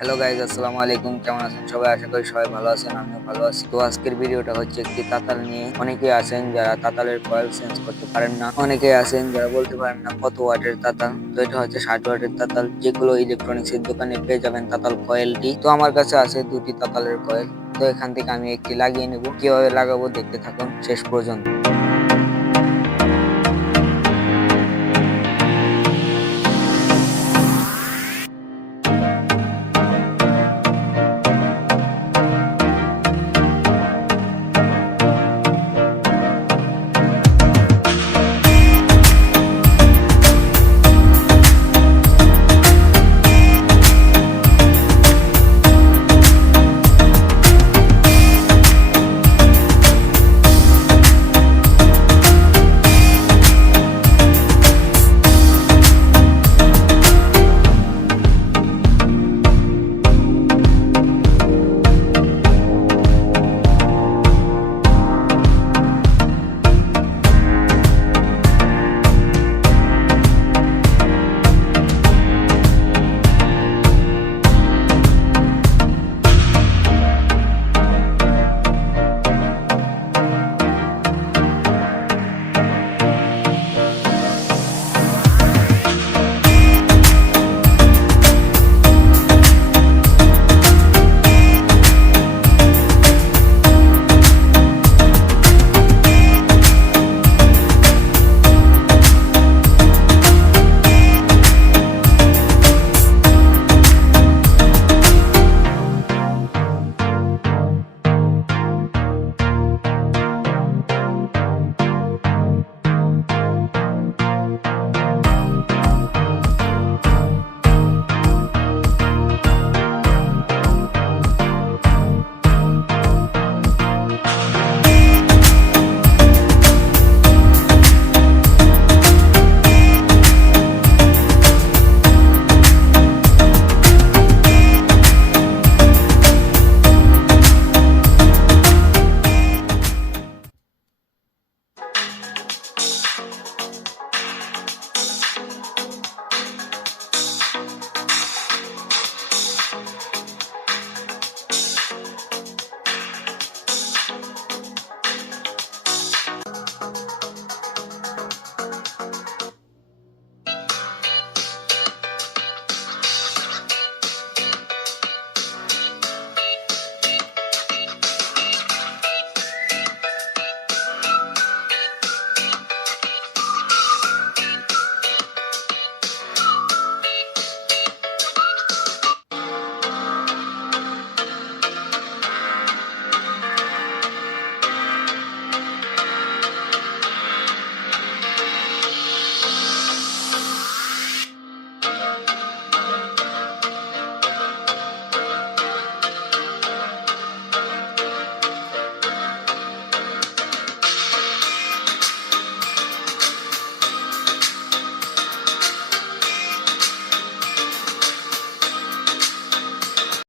Hello guys, আসসালামু আলাইকুম। কেমন আছেন সবাই? আশা করি সবাই ভালো আছেন, আমিও ভালো আছি। তো আজকের ভিডিওটা হচ্ছে একটি তাতাল নিয়ে। অনেকেই আছেন যারা তাতালের কয়েল চেঞ্জ করতে পারেন না, অনেকেই আছেন যারা বলতে পারেন না কত ওয়াটের তাতাল। তো এটা হচ্ছে 60 ওয়াটের তাতাল, যেগুলো ইলেকট্রনিক্স এর দোকানে পেয়ে যাবেন তাতাল কয়েলটি। তো আমার কাছে আছে দুটি তাতালের কয়েল। তো এখান থেকে আমি একটি লাগিয়ে নেব, কিভাবে লাগাবো দেখতে থাকুন শেষ পর্যন্ত।